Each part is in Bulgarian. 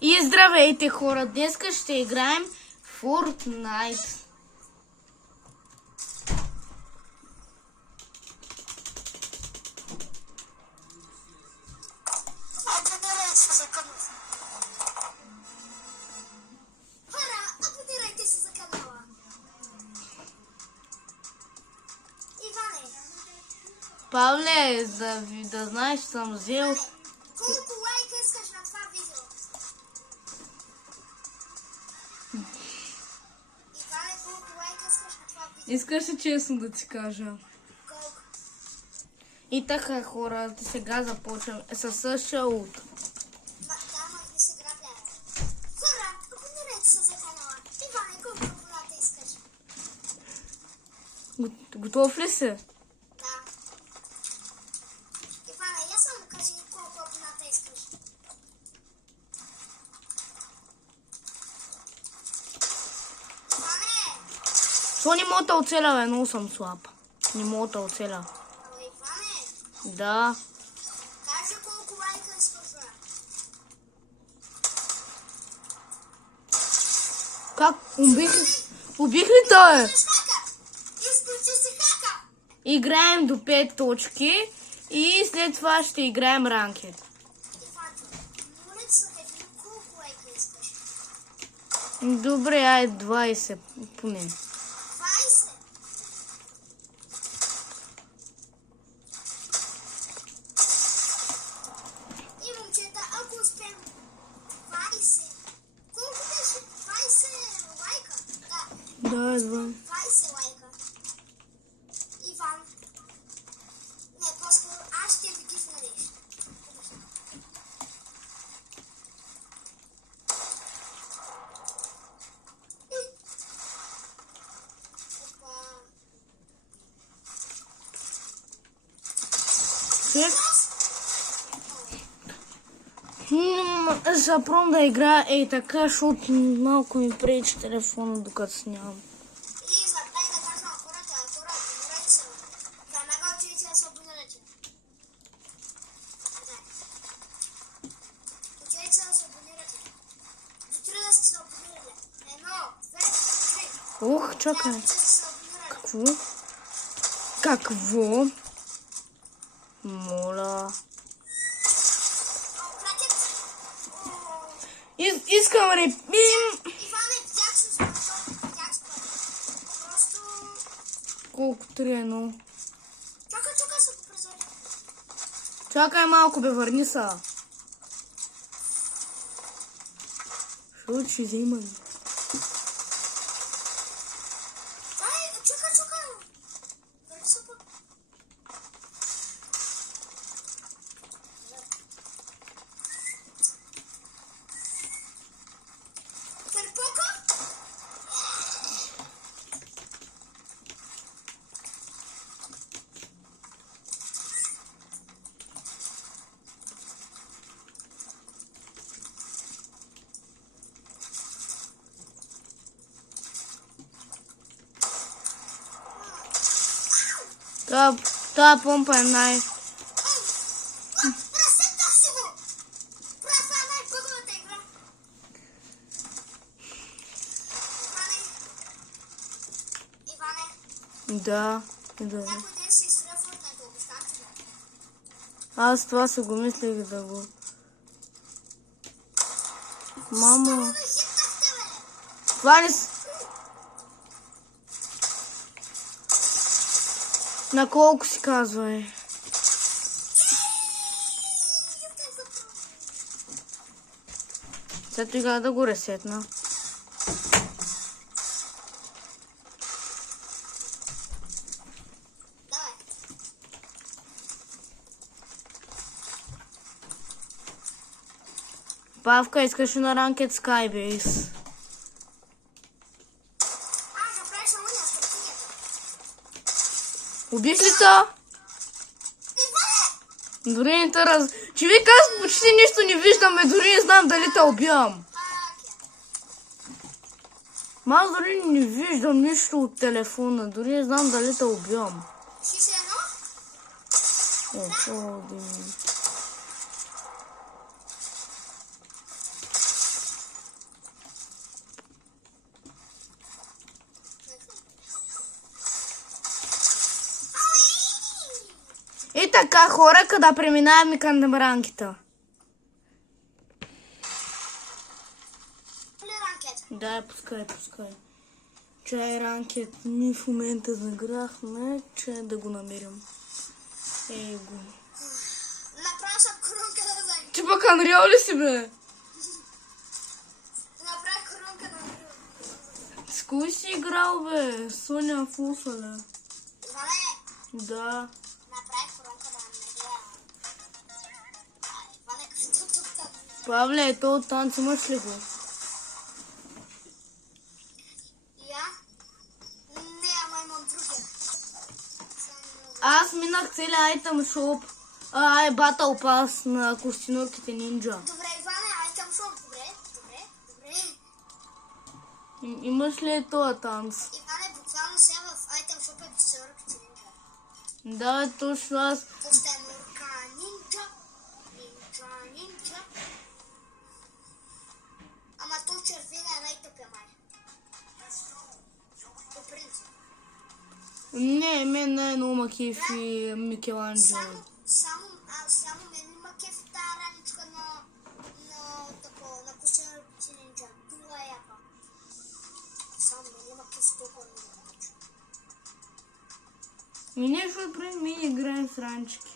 И здравейте, хора! Днеска ще играем Fortnite. Павле, да знаеш, съм взел... Колко лайка искаш на това видео? Иване, колко лайка искаш на това видео? Искаш ли честно да ти кажа? Колко? И така, хора, сега започвам с шоуто. Ма не се граблява. Хора, абонирайте се за канала. Иване, колко абоната искаш? Готов ли си? Да. Иване, я само кажи колко абоната искаш. Иване! Що не мога да оцеля, бе? Много съм слаб. Не мога да оцеля. Ало, Иване, Да. кажи колко лайка искаш, бе. Как? Убих ли той? Изключи си хака! Играем до 5 точки и след това ще играем ранкет. Иванчо, моля се те, колко лайка искаш? Добре, ай 20 поне. 20? И момчета, ако успеем 20, колко беше? 20 лайка? Да, Да, 2. 20 лайка. Иван, не, по-скоро аз ще ви ги владеш. Запром да игра ей така, защото малко ми пречи телефона, докато снимам. Лиза, дай да кажа на хората, абонирайте се. Веднага отидете да се абонирате. Отидете да се абонирате. До 3 да сте се абонирали. 1, 2, 3. Ох, чакай. Да се абонирали. Какво? Какво? Моля. Искам репим. Иване, видях се с първо. Видях с първо. Просто... Колко трено. Чакай се го презори. Чакай малко, бе, върни са. Що ще взимам? Чакай. Върни се пък. Търпока? Та помпа е най... Разсетах си го! Това е най-пъгната игра. Иване, Да. някой ден се изстреля Fortnite, обещах ти го. Аз това се го мислех да го... Мамо. Да хитнахте, бе! Това ли с... На колко си казва, е? Сега тогава да го ресетна. Давай. Павка, искаш ли на ранкет Skybase? Направиш уния с търпинята. Убих ли та? Иване! Дори не те раз... Човек, аз почти нищо не виждам, и дори не знам дали те убивам. Ма аз дори не виждам нищо от телефона, дори не знам дали те убивам. 61? О, така, хора, да преминаваме към ранкета. Да, пускай. Чай ранкет. Ми в момента заграхме, че да го намерим. Ей го. Направо съм коронка да вземе. Ти пък анриал ли си, бе? Направих коронка да вземе. С кой си играл, бе? Соня Фусале. Иване, Да. направих коронка да вземе. Иване, като тук. Павле, то танц имаш ли го? Я? Не, ама имам другия. Аз минах целия айтъм шоп. Батъл пас на костенурките нинджа. Добре, Иване, айтъм шоп. Добре. Имаш ли този танц? Иване, буквално сега в айтъм шоп е костенурките нинджа. Да, точно аз. Костенурка нинджа. Нинджа. Ама то червена е най-тъпия май. По принцип. Не, мен най-много ма кефи Микеланджело. Само мен има кеф тази раничка на костенурките нинджа. Била е яка. Само мен има кеф толкова много. И нещо отпред ми играем с ранчики.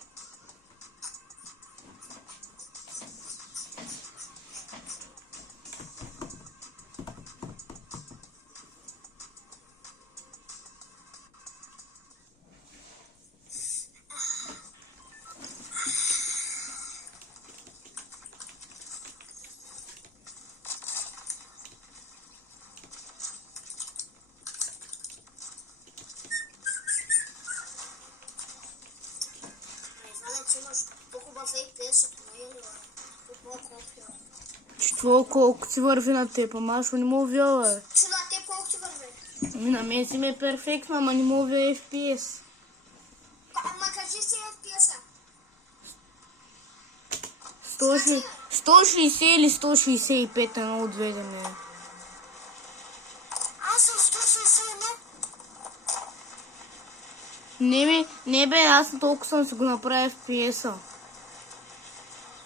Че това колко си върви на теб, ама аз не мога вяла, бе. Че на теб колко ти върви? На мен си ме е перфектно, ама не мога вяла FPS. Ама кажи си FPS-а. 160 или 165, едно от две да не е. Аз съм 160, Не бе, аз толкова съм си го направил FPS-а.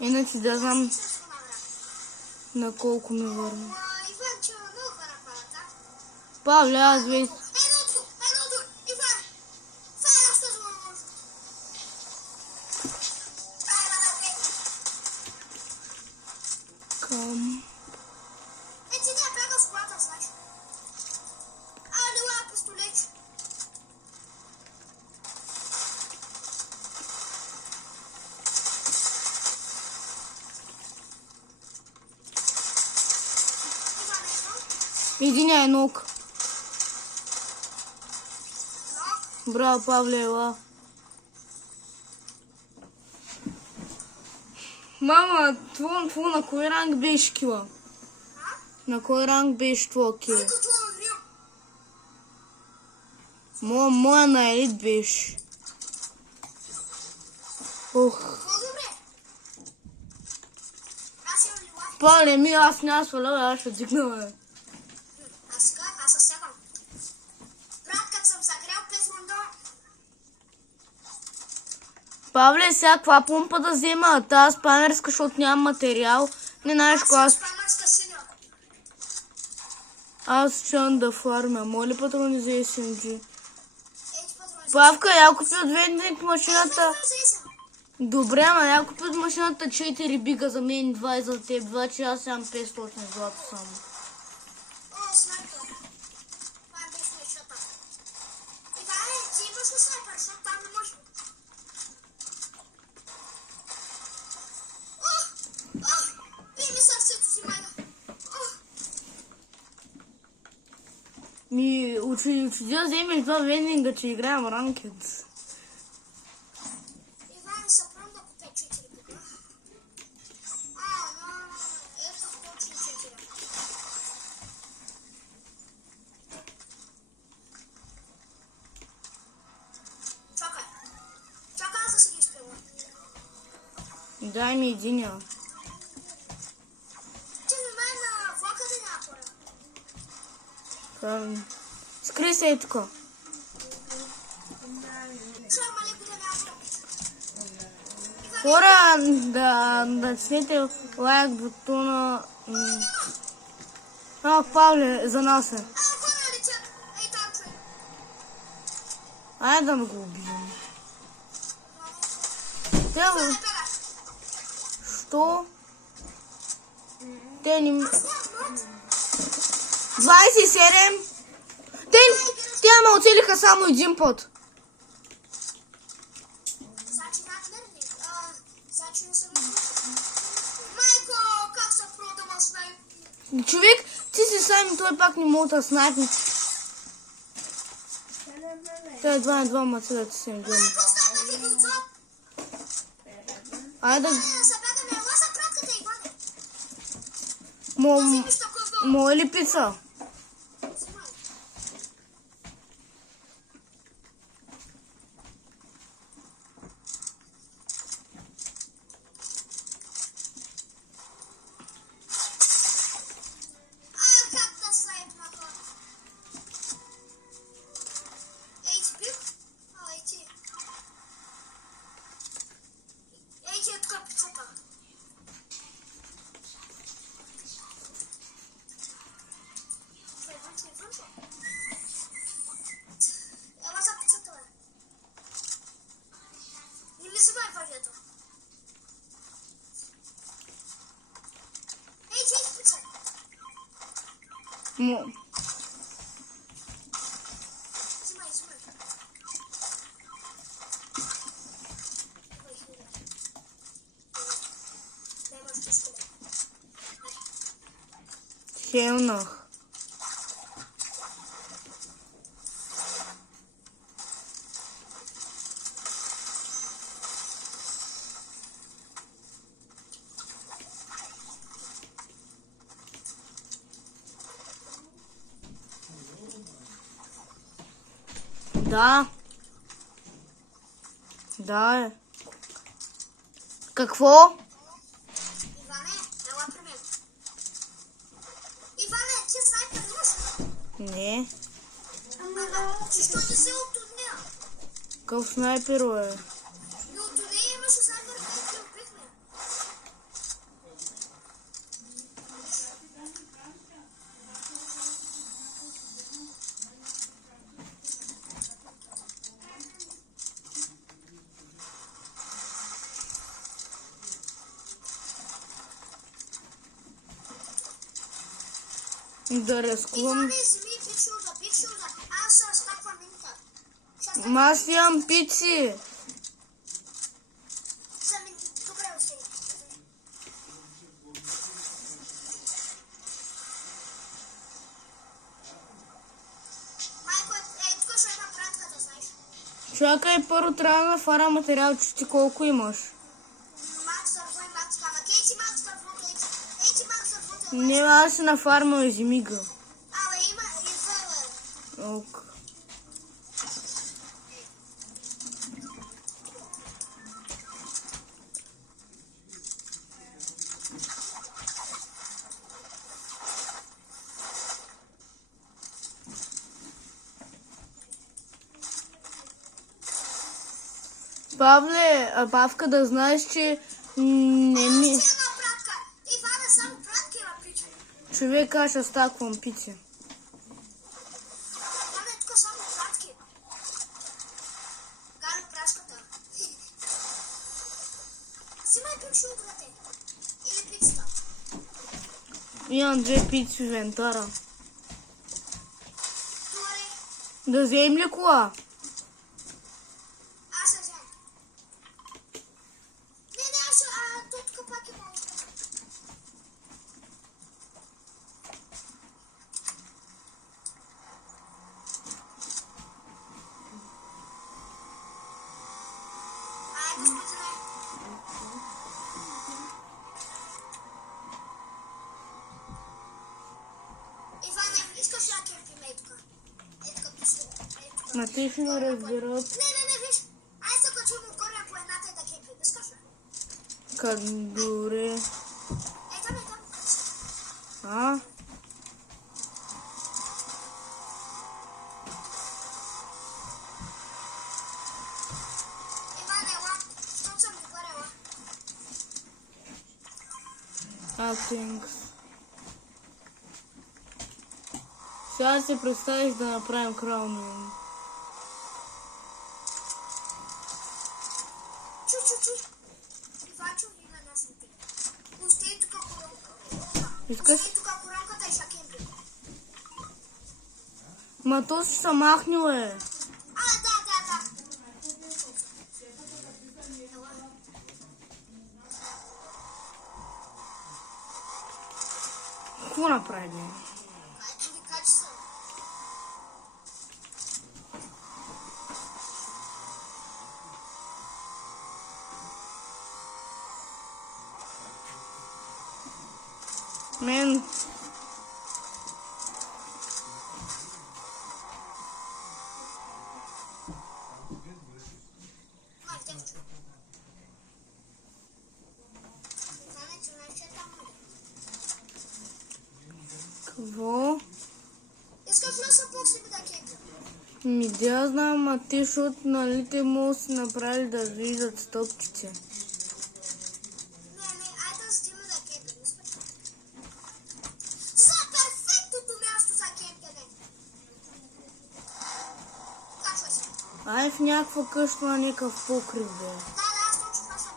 Иначе да знам на колко ми върна. Иван, че много хора правят, а? Павле, аз виж. Едното, Иван! Това е една стъжна може. Към... Ти не бягал с колата, значи. Лила, пистолет. Единя е ног. Браво, Павле, ела. Мама, твой на кой ранг беше кила? На кой ранг беше твой кил? Моя на елит беше. Ох. Павле, аз няма сваля, аз ще дигна, бе. Аз със сякам. Брат, като съм загрял 5 рунда. Павле, сега каква помпа да взема? Тази спамерска, защото няма материал. Не знаеш кога аз... Спамерска синя. Аз чувам да фармя. Моля патрони за SMG. Ей, патрони. Павка, я купи от вендинг машината. Добре, ама я купи от машината 4 бига за мен, 2 за теб, 2, че аз имам 500 злато само. О, снайпер. Това е без нещата. Иване, ти имаш ли снайпер, защото там не може. Бий ми сърцето си, майка. Учи да вземеш два вендинга, че играем ранкет. Иване, съпрам да купя 4 бига. Ето точно 4. Чакай аз да си ги изпила. Дай ми единия. Ти ми май на влака да няма хора. Скри се е тук. Чай, малеко да няма хора. Хора, да натиснете лайк бутона. Павле, за нас е. Хора летят. Ей, там човек. Айде да го убием. Иване, бега. Що? Те ни... Аз нямам мод. 27. Те ме оцелиха само един път. Значи надмерни. Значи не съм Майко, как се продава снайп? Човек, ти си сам и той пак не мога да снайпне. Той едва на двама целят си им гледам. Майко, снайпа ти гълцо. Айде да... Не се бегаме. Ела за пратката, Иване. Взимиш такова. Моя ли пица? Взимай. Как да снайпнаха? Ей, ти бих? Ей, ти. Ей, ти е тук пицата. Ела за пицата, бе. Не ми взимай въжето. Ей, ти е пица. Мо... Взимай, взимай. Дай мъж чешко. Хелнах. Да. Да е. Какво? Иване, ела при мен. Иване, ти снайпер имаш ли? Не. Защо не се от нея? Какъв снайпер е? И от нея имаше снайпер, който ти убихме. Да рискувам. Иване, вземи битшилда. Аз се разтаквам минута. Аз имам пици. Добре, остей. Майко, ей, тук ще има пратката, знаеш. Чакай, първо трябва да фара материал, че ти колко имаш. Макс дърво и Макс камък. Ей ти Макс дървото, ей ти Макс дървото. Не, аз си нафармал и зимига. Абе, има и две, бе. Ок. Павле, Павка, да знаеш, че не ми... Една пратка. Иване, само пратки има пичи. Човек, аз ще стаквам пици. Иване, тук само пратки. Гали прашката. Взимай пичи, брате. Или пицата. Имам 2 пици в инвентара. Туаре, Да вземем ли кола? аз се взем. Не, аз се... тук пак има още. Господине. Иване, искаш ли да кемпим ей тук? Ей тук пише. Ма те ще ме разберат. Не, виж. Ай се качим отгоре по едната и да кемпим. Искаш ли? Къде? Ей там. А? Иване, ела. Щом съм ви горе, ела. Актингс. Сега си представиш да направим краунинг. Чу. Ивачо, има нас на ти. Пусти тук коронка. Искаш? Пусти тук коронката и шакемби. Ма то си се махнил е. Да. Какво направи? Качи се. Мен... Какво? Искаш ли са после да кепя? Ми да знам, а ти, защото нали те му си направили да виждат стопчите. Не, айде да стиме да кепя. За перфектното място за кепяне. Качвай се. Ай в някаква къща на някакъв покрив, бе. Да, аз точно това съм.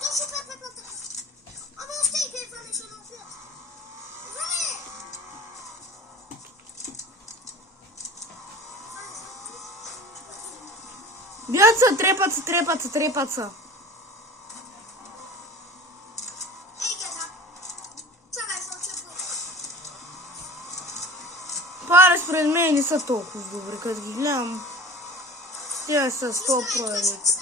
Точно перфектната. Ама остей кепяне, ще да убият. Време! Бят се, трепат се. Ей, геза. Чакай, ще очепвай. Пара според мен не са толкова добри, като ги гледам. Тя са 100%.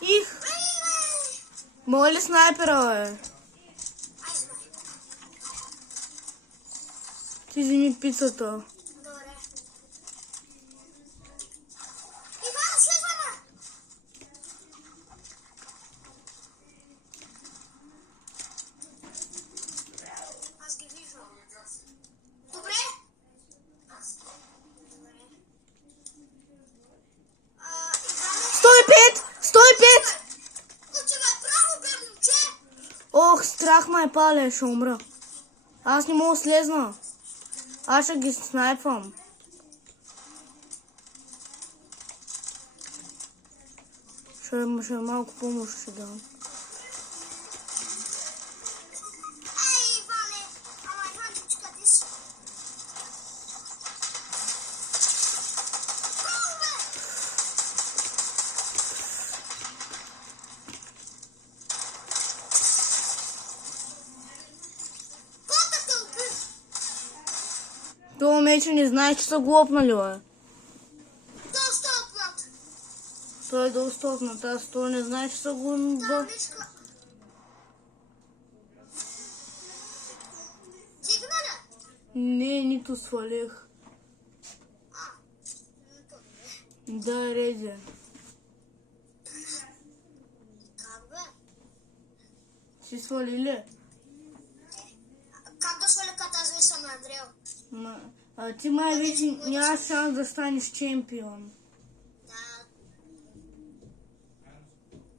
Их! Моля снайпера, бе. Ти вземи пицата. Добре. Иван, следваме! Аз ги виждам. Добре? Добре. Иване... 105! Отивай право, бе, момче! Ох, страх ме пале, ще умра. Аз не мога да слезна. Аз ще ги снайпвам. Ще малко помощ ще дам. Ей, Иване! Ама Иванчичка, ти си... Право, бе! Колко те уби? Това мече не знае, че са глопнали, бе. Доста оплат. Той е доста опнат, аз той не знае, че са го... Табличка. Дигна ли? Не, нито свалих. Да, резе. Как бе? Си свали ли? Как да сваля като аз съм Андрео? А ти май вече няма шанс да станеш чемпион. Да.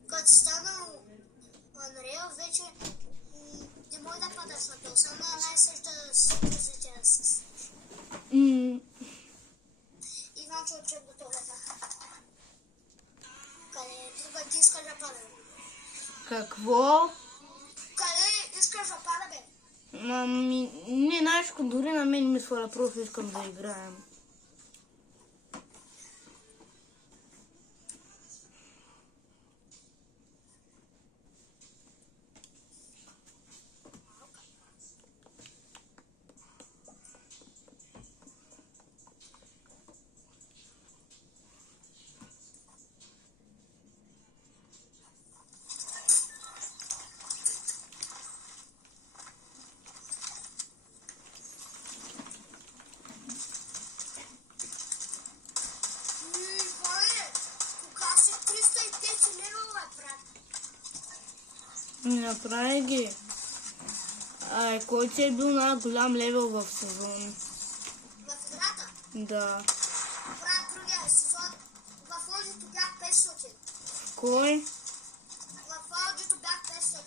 Като стана Андрео, вече не мога да падаш на пил. Само на най-съща позиция да се. Иван, че отчет до туалета. Къде ти искаш да пада? Какво? Къде искаш да пада, бе? Не, знаеш, дори на мен ми сваля, просто искам да играем. си левела, брат? Направи ги. Кой ти е бил най-голям левел в сезон? В играта? Да. Брат, другия сезон. В аудиото бях 500. Кой? В аудиото бях 500.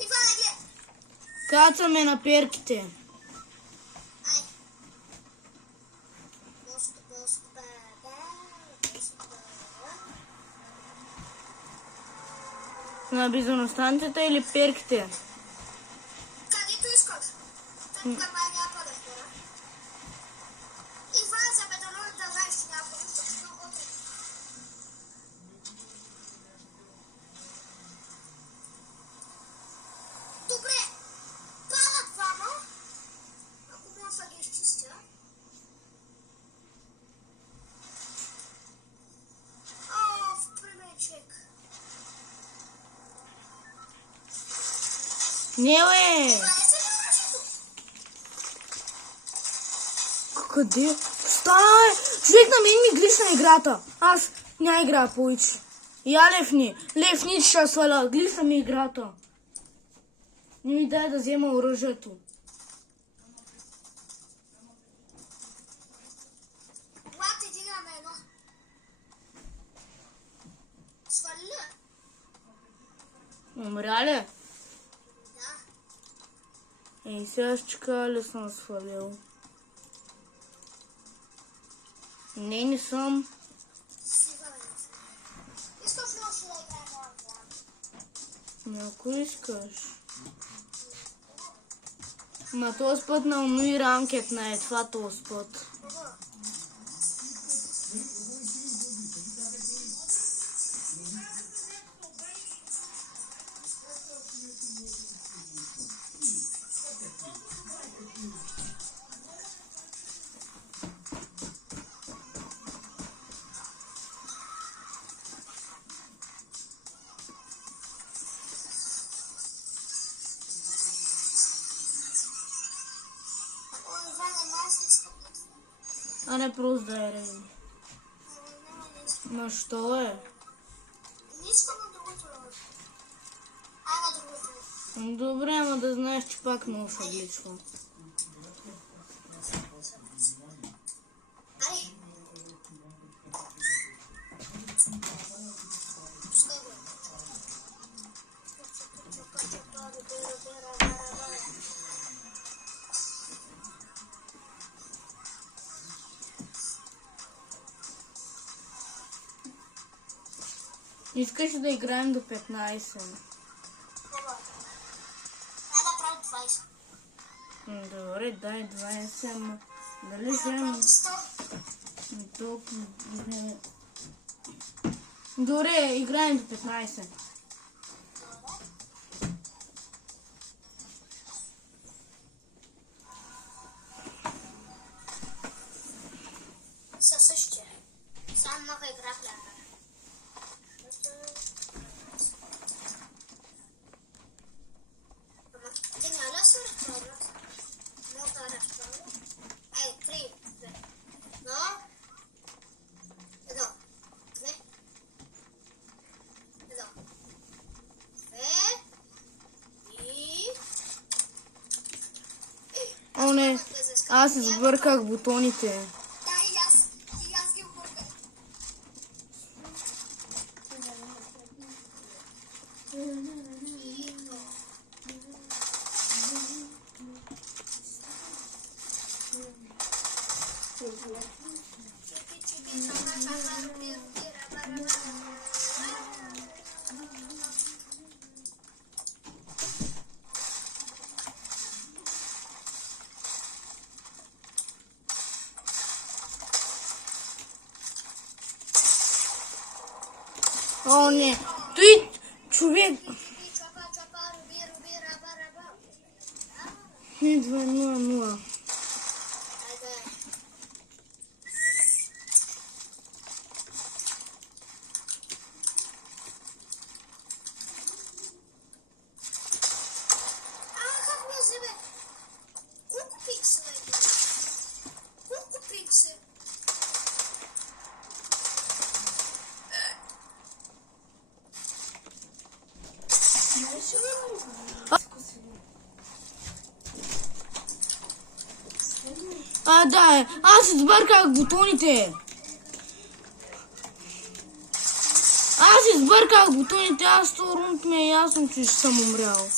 Иване, гледай! Кацаме на перките. Ай! Просто, На бизоностанцията или перките? където искаш. Така май няма пада хора. Иван, за бетонът да знаеш, че няма пада, защото много трудно. Добре, падат двама. Ако може да ги изчистя. В примечек. Не, бе! Това не се ли оръжието? Къде? Стана, бе! Човек, на мен ми глична играта. Аз няма игра повече. Я левни. Левни ще сваля. Глична ми играта. Не ми дай да взема оръжието. Влад, дигаме едно. Свали ли? Умря ли? Да. Ей, сега ще чека ли съм свалил? Не съм. Сигурен съм. Искаш ли още да играем на Влад? Ако искаш. Ма този път на уми ранкет на е това този път. А не просто да е рейн. Ма що е? Не искам на другото оръжие. На другото. Добре, ама да знаеш, че пак много ще гличвам. Ай! Пускай го. Искаш да играем до 15. Хубаво. Дай да правим 20. Добре, дай 20, ама дали Да вземем правим 100. толкова... Добре, играем до 15. Със същия. Само нова игра гледаме. Ама те няма да се разправят. Мога да разправя. Ай, 3, 2, 1, 2, 1, 2 и... О, не, аз избърках бутоните. Да, и аз ги обърках. О, не, той човек... Идва 0-0. Да, аз избърках бутоните. Аз то рунд ми е ясно, че ще съм умрял.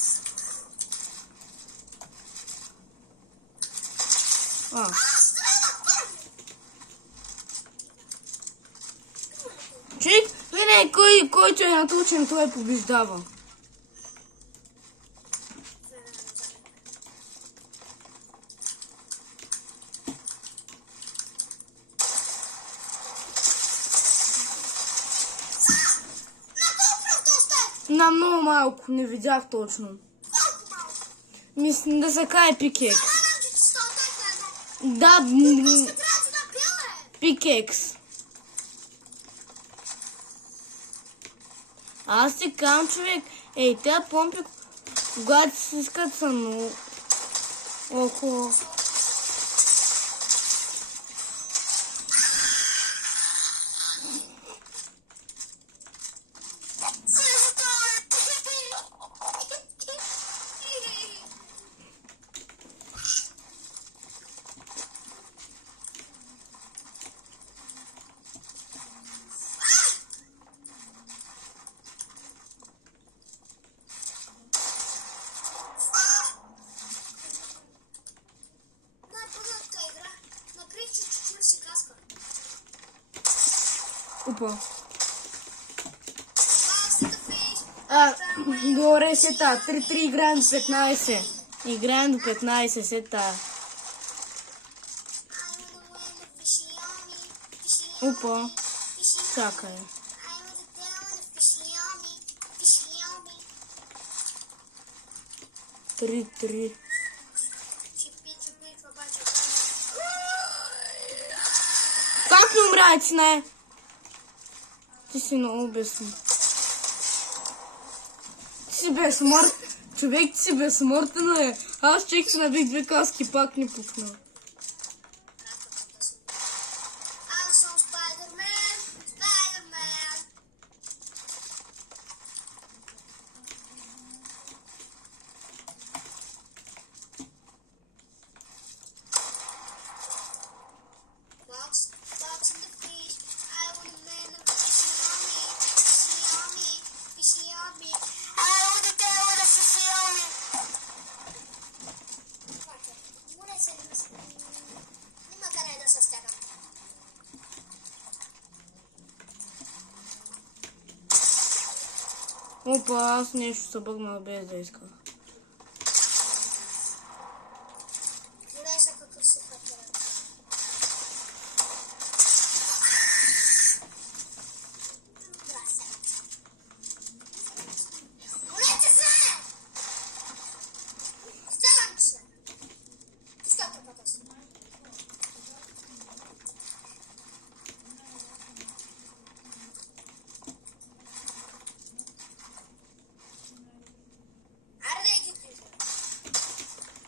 Човек, винаги който е натучен, той побеждава. На много малко, не видях точно. Мисля да се кае пикекс. Да, пикекс. Аз ти казвам, човек, тя помпи, когато си скат са много... Охо. Опа. Горе сета. 3 играем до 15. Играем до 15 сета. Опа. Чакай. 3. Как не умрать, не? Ти си много безсмъртен. Ти си безсмъртен. Човек, ти си безсмъртен, е. Аз човек си набих 2 каски, пак не пукна. Аз съм Спайдермен. Box in the fish. I want a man of fishing on me. Fishing on me. I want the devil to fishing on me. Нема карай да се стягам. Опа, аз нещо се бъгнах без да исках.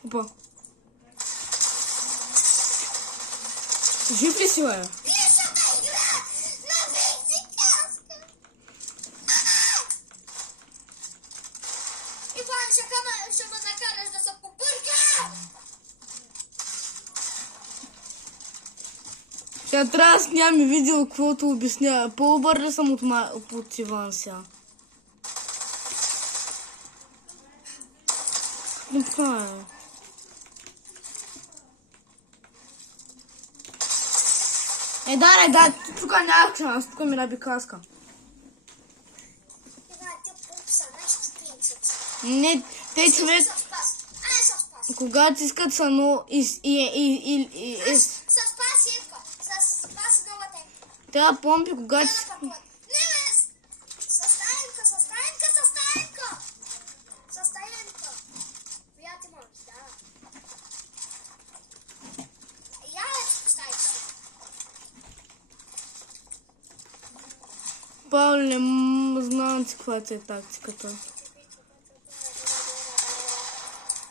Опа. Жив ли си, бе? Иван, ще ме накараш да се попъркам! Сега трябва да снямам видео, каквото обясня. По-обърля съм от Иван сега. Не това е. Да, тук няма шанс, тук ми наби каска. Не, те човек, когато искат са но трябва помпи, когато... Пауле, знам си каква е тактиката.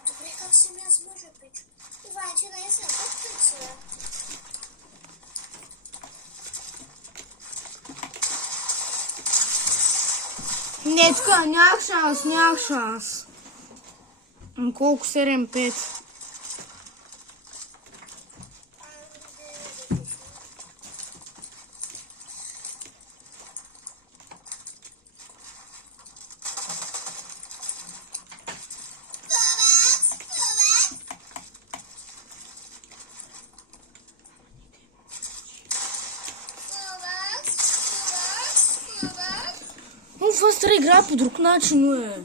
Добре, как се ми аз може пич? Иван, че наистина, как се? Не, тук нямах шанс. Колко 7-5. това стара игра по друг начин, е.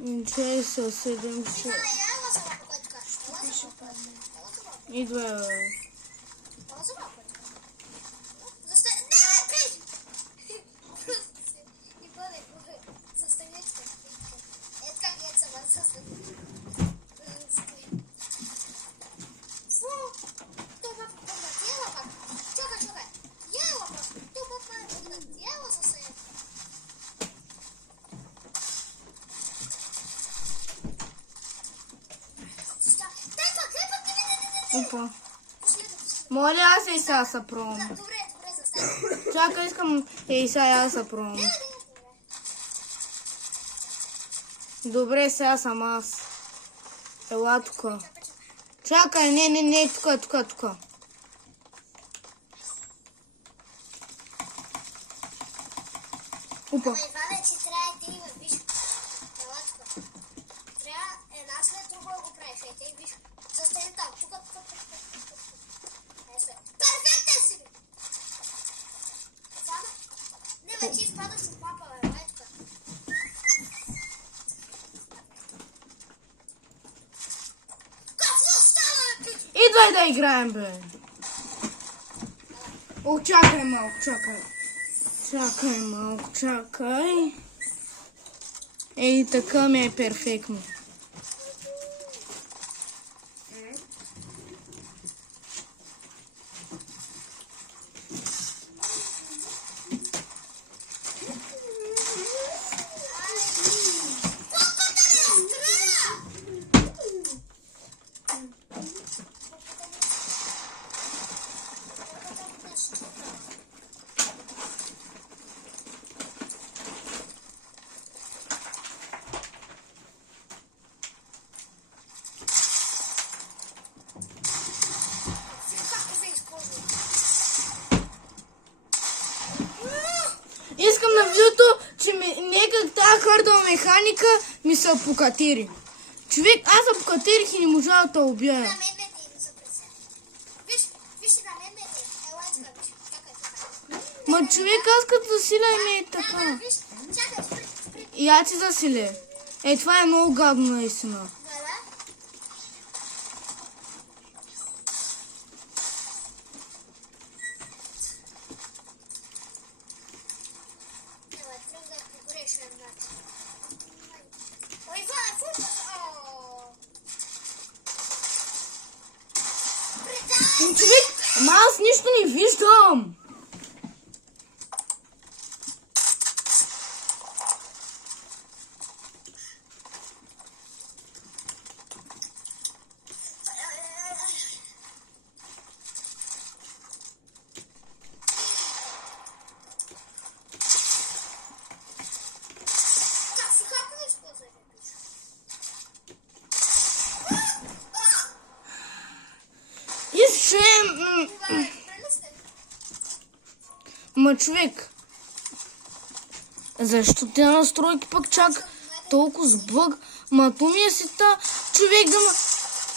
6, 7, 6. Идва, Опа. Моля, аз и сега са пром. Чакай, искам и сега аз са пром. Добре, сега съм аз. Ела тука. Чакай, не, тука. Опа. Иване, ти трябва да има, виж. Ела тука. Трябва една след друга да го правиш. Ей, ти виж. Застани там. Тука. Перфектен си! Иване, не, бе, ти изпадаш от мапа, бе. Ей, тука. Какво става, бе, пич? Идвай да играем, бе. О, чакай малко, чакай. Ей, така ми е перфектно. Искам на видеото, че някак тази хардова механика ми се покатери. Човек, аз се покатерих и не можа да те убия. На мен ме дим за пресен. Виж, на мен ме дим. Ела, иска, виж. Чакай. Ма човек, аз като засиля ми е така. Виж, чакай, спри. И я ти засиле. Е, това е много гадно наистина. Да. Ела, трябва да пригореш една. Ой, Иване, фу. Човек, ама аз нищо не виждам. Ма човек, защо те настройки пък чак толкова с бъг? Ма то ми е си та човек да ма...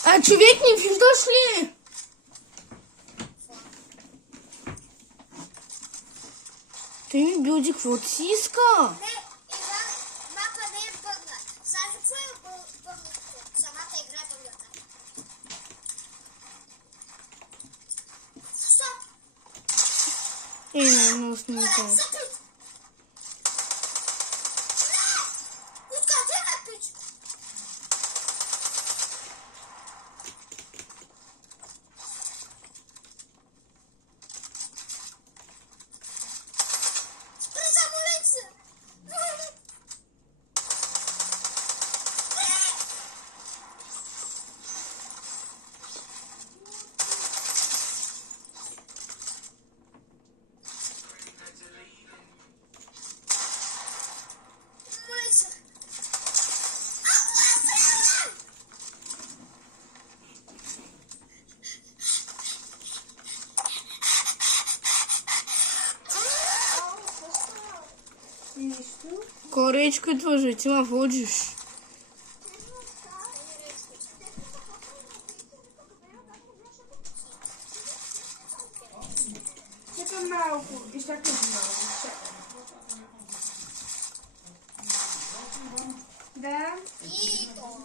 А човек не виждаш ли? Той ми билди, какво ти си иска? Не, Иван, мапа не е бъгна. Знаеш какво е бъгнато? Самата игра е бъгната. Стоп! Не, много снимай. Откъде ме пич? Спри самолет! Коречко и твърже, ти ма водиш. Чакай малко. Изчакай малко. Да. И то.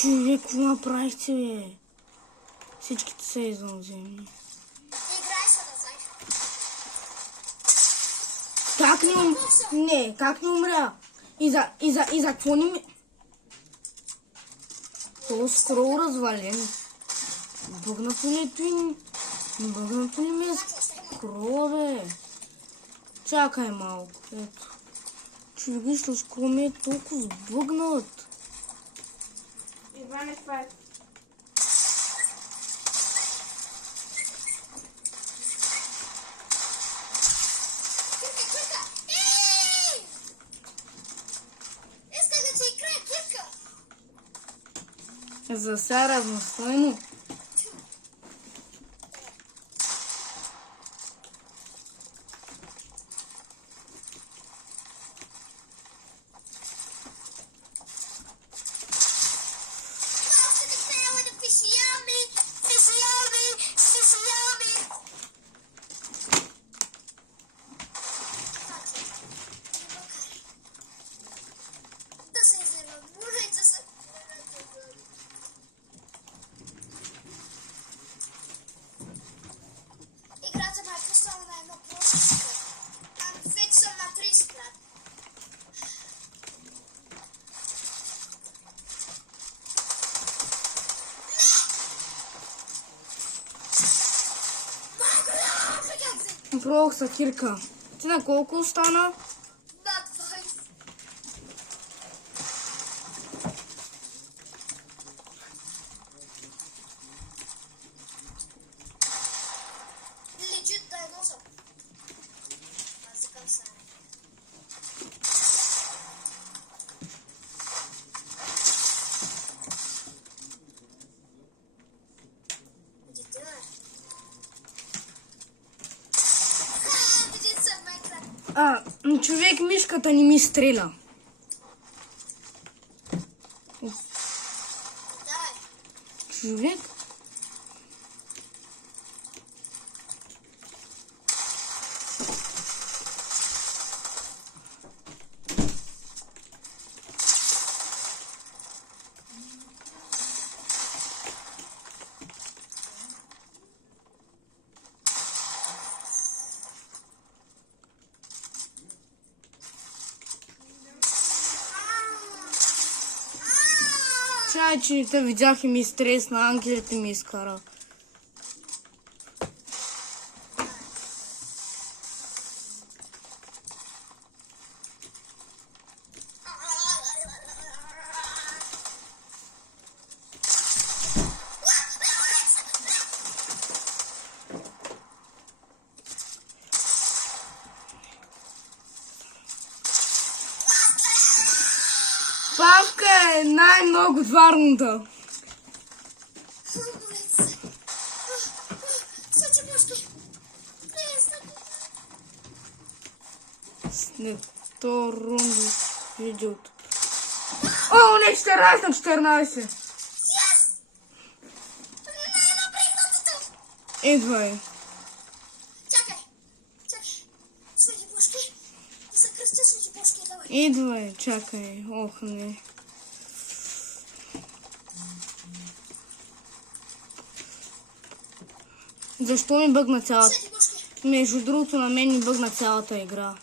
Човек, какво направихте, бе? Всичките са извънземни. Играй се да знаеш. Как не Не, как не умря? И за какво не ми... То скрол развален. Бъгнато ли той? Бъгнато ли ми е скрола, бе? Чакай малко, ето. Човек, вижте, скрол ми е толкова сбъгнат. Иване, това е. Кирка! Ей! Иска да ти играе, Кирка! За сега равностойно. Играта ме е пуснала на едно просто. Вече съм на 30 крат. Пробвах са, Кирка. Ти на колко остана? Над 20. Legit да е носа. Аз закам се. Видите, бе? Видите се в Майнкрафт. Човек, мишката не ми стреля. Давай. Човек? Чай, че не те видях и ми стресна, ангелите ми изкара. Павка е най-много варната. Съче бушки. След то рунди видеото. О, не, 14 на 14. Yes! Най-напрегнатото! Идвай. Чакай! Свети бушки. Да се кръстя свети бушки, давай. Идвай, чакай. Ох, не. Защо ми бъгна цялата? Свети бушки. Между другото, на мен ми бъгна цялата игра.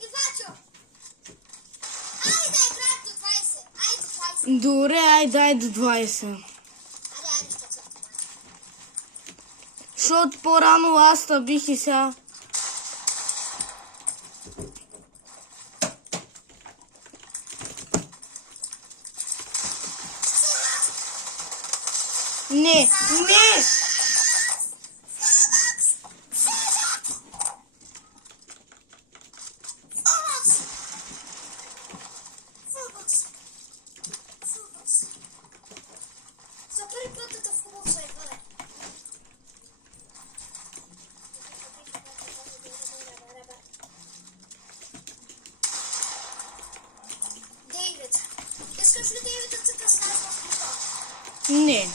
Ивачо! Айде, брато, това Добре, дай до 20. Айде, ще се. Защото по-рано аз бих и сега. Не, не! За първи път е в хубав сайт, бъде. Дейвид. Искаш ли Дейвид да се къснаеш в клипа? Не.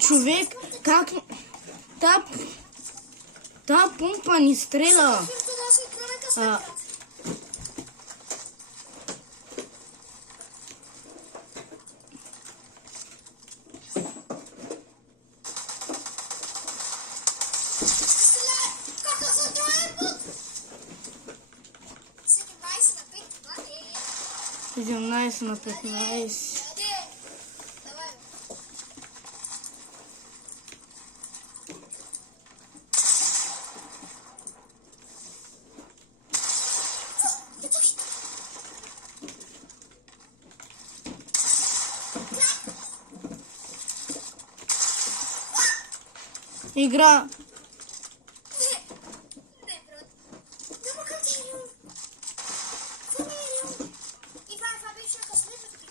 Човек, как... Та пумпа ни стреля. А, Какъв за този път? 17 на 5, това не е. 17 на 15. Давай. Игра. Не, брат. Няма как да е реално. Това не е реално. И това беше късмет, пич.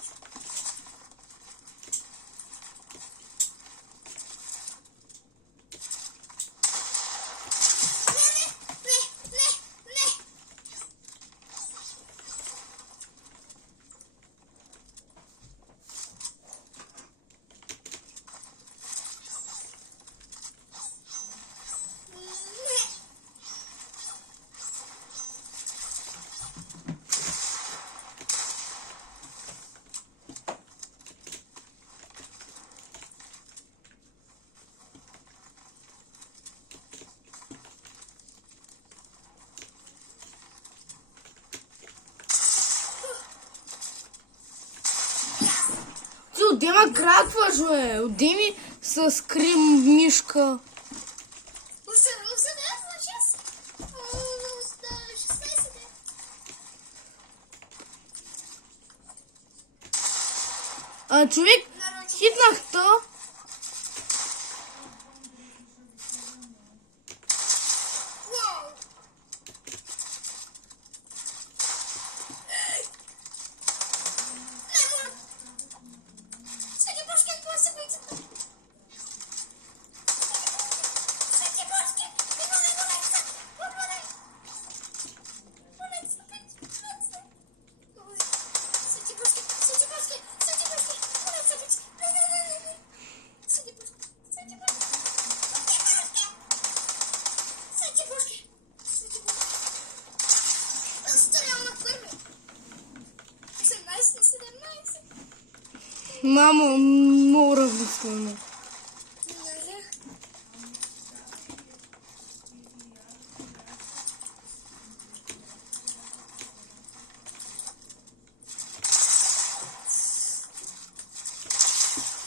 Не. Ти отдема кракваш, бе. Отдеми с крим мишка. 16. Човек, хитнах то. Вау! Лемон! Всеки бошки, какво се бейцата? Всеки бошки! Лимон! Отвадай! Монец! Всеки бошки! Монец! Всеки бошки! Аз стрелял на първи! 18 на 17! Мамо, много равностоно. Нали?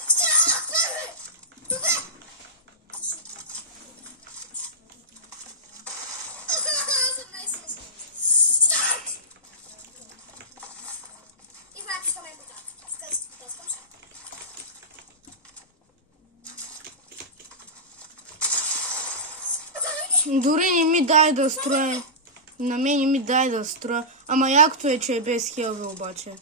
Стрелял на първи! Добре! Старт! И врати към мен бутат. Скъскам се. Дори не ми дай да строя. На мен не ми дай да строя. Ама якото е, че е без хелве обаче.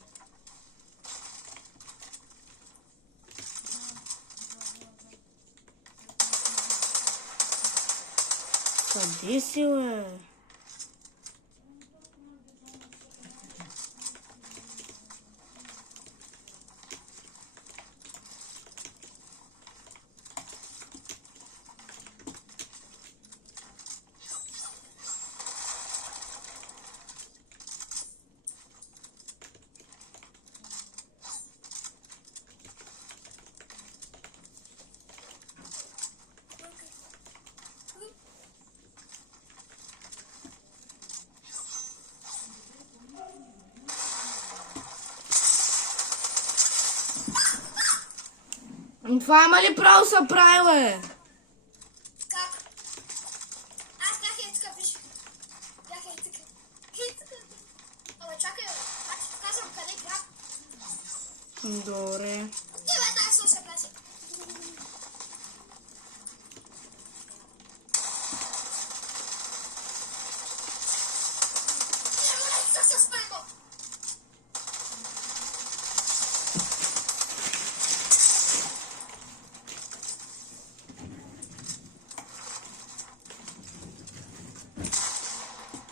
Къде си, бе? Това има ли право са прави, Как? Аз бях и така, виж. Бях и така. И така. Абе, чакай, бе. Аз ти показвам къде граб. Добре. Ти, бе, дай се усъпляси. С него.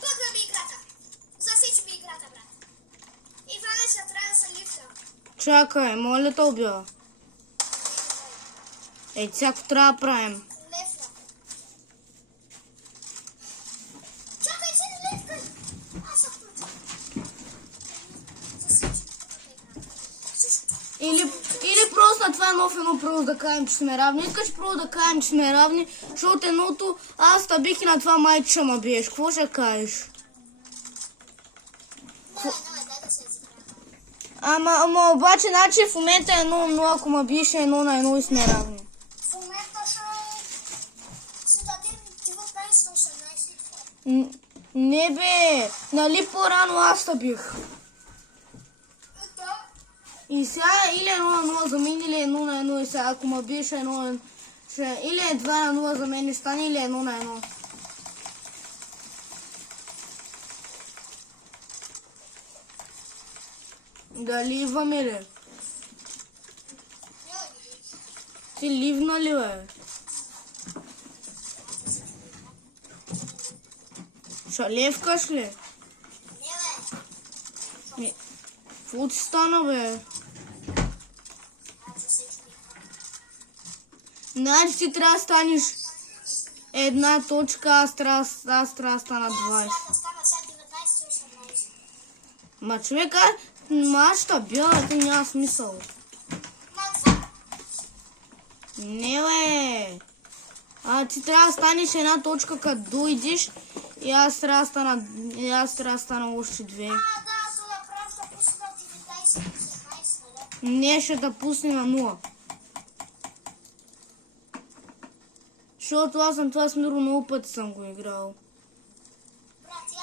Пъгна ми играта. Засечи ми играта, брат. Иване, ще трябва да се лифта. Чакай, моля те убива. Ей, всяко трябва да правим. Лефна. Чакай, че не лефкай. Аз се включа. Засечи ми играта. Или просто на това нов едно просто да кажем, че сме равни. Искаш просто да кажем, че сме равни, защото едното аз табих и на това майче ще ма биеш. Какво ще кажеш? Не, дай да се изиграва. Ама обаче, значи в момента е 0-0, ако ма биеш 1-1 и сме равни. В момента ще дадем ти в 18. Не бе, нали по-рано аз табих. Да. И сега или 1-0 за мен, или 1-1 и сега ако ма биеш 1-1, или 2-0 за мен ще стане, или 1-1. Дали идваме ли? Ти ливна ли бе? Шалевкаш ли? Не, бе. Какво ти стана бе? Аз засечи ми играта. Значи ти трябва да станеш една точка, аз трябва да стана 20. Да стана сега 19 и 18. Ма човека, машта бяла, ти няма смисъл. Ма това. Не бе. Ти трябва да станеш една точка, като дойдеш и аз трябва да стана още две. Да, за да правим да пусна 19 и 18, нали? Не, ще да пусне на 0. Защото аз съм това с Миро много пъти съм го играл. Брат, я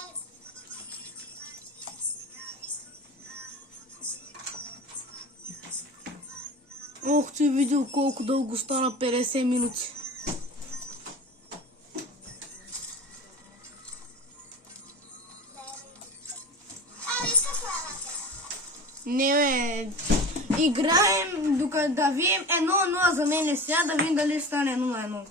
не... Ох, ти видел колко дълго стана 50 минути. Искаш това, Не бе, играем докато да видим 1-0 за мен сега, да видим дали ще стане 0-1.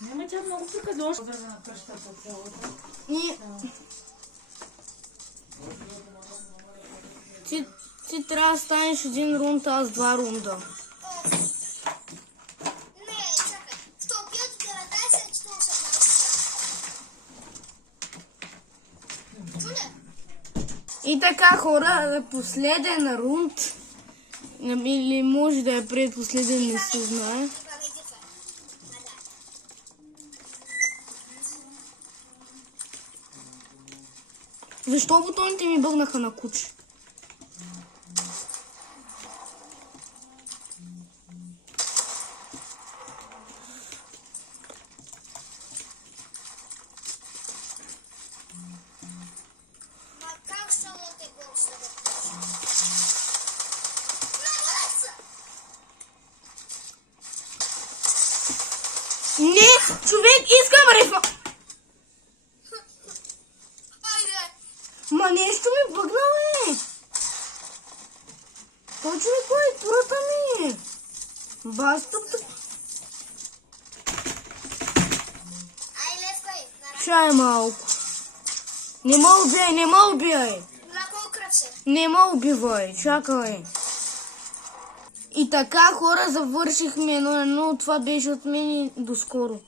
Няма тя много приказош. На къщата цялата. И... Ти трябва да станеш един рунд, аз 2 рунда. Не, чакай. Ще убият 19 и 18. Чуля? И така хора, последен рунд, или може да е предпоследен, не се знае. Защо бутоните ми бъгнаха на куче? Как ще да те го съдят? Не, човек, искам рефа. Айде! Ма нещо ми бъгна, бе. Той човек, кой е турата ми? Бас тук. Ай, левкай! Чай малко. Не ме убивай, не ме убивай. На колко кръвсе? Не ме убивай, чакай. И така, хора, завършихме 1-1. Това беше от мен и до скоро.